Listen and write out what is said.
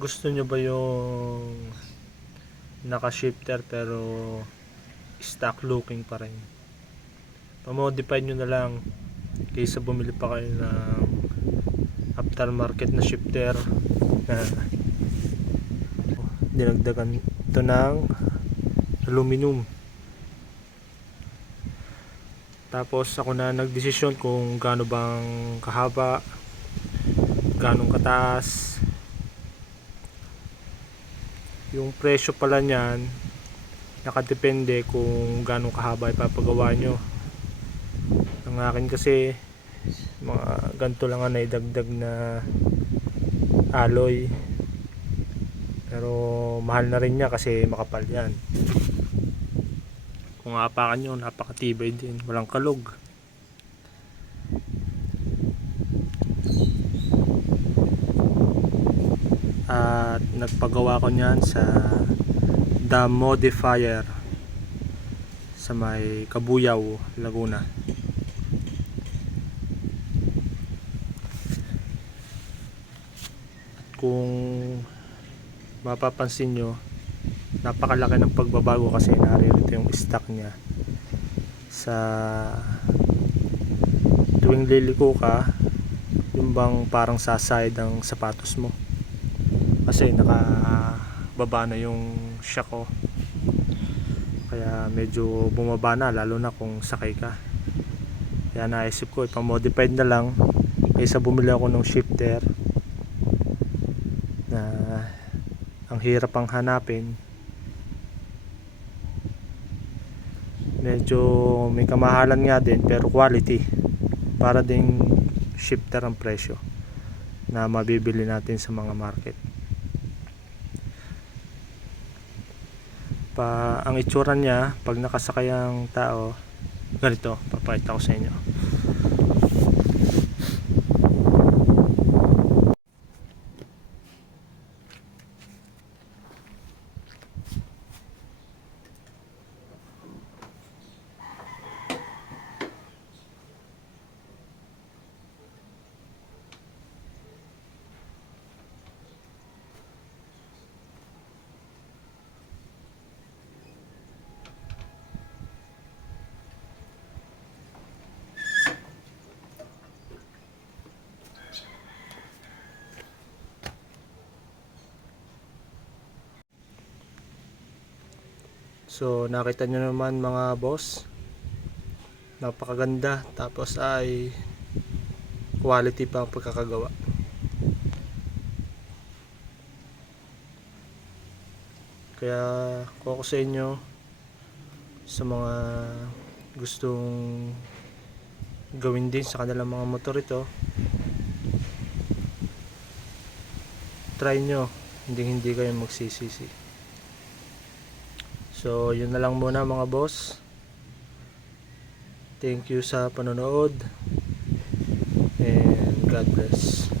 Gusto nyo ba yung naka-shifter pero stock looking pa rin? Pamodify nyo na lang kaysa bumili pa kayo ng aftermarket na shifter na dinagdagan ito ng aluminum. Tapos ako na nagdesisyon kung gaano bang kahaba, gaano kataas. Yung presyo pala niyan nakadepende kung gaano kahaba ipapagawa nyo. Ang akin kasi mga ganito lang na idagdag na alloy, pero mahal na rin niya kasi makapal yan. Kung apakan nyo, napakatibay din, walang kalog. At nagpagawa ko niyan sa The Modifier sa may Kabuyaw, Laguna. At kung mapapansin nyo, napakalaki ng pagbabago kasi naririto yung stock niya. Sa tuwing liliko ka, yung bang parang sasayad ang sapatos mo kasi nakababa na yung shock ko, kaya medyo bumaba na, lalo na kung sakay ka. Kaya naisip ko ipamodified na lang kaysa bumili ako ng shifter na ang hirap ang hanapin. Medyo may kamahalan nga din pero quality, para ding shifter ang presyo na mabibili natin sa mga market. Ang itsura niya pag nakasakay ang tao, ganito, papakita ko sa inyo. So nakita nyo naman mga boss, napakaganda, tapos ay quality pa ang pagkakagawa. Kaya kung ako sa inyo, sa mga gustong gawin din sa kanilang mga motor ito, try nyo, hindi kayo magsisisi. So yun na lang muna mga boss. Thank you sa panonood and God bless.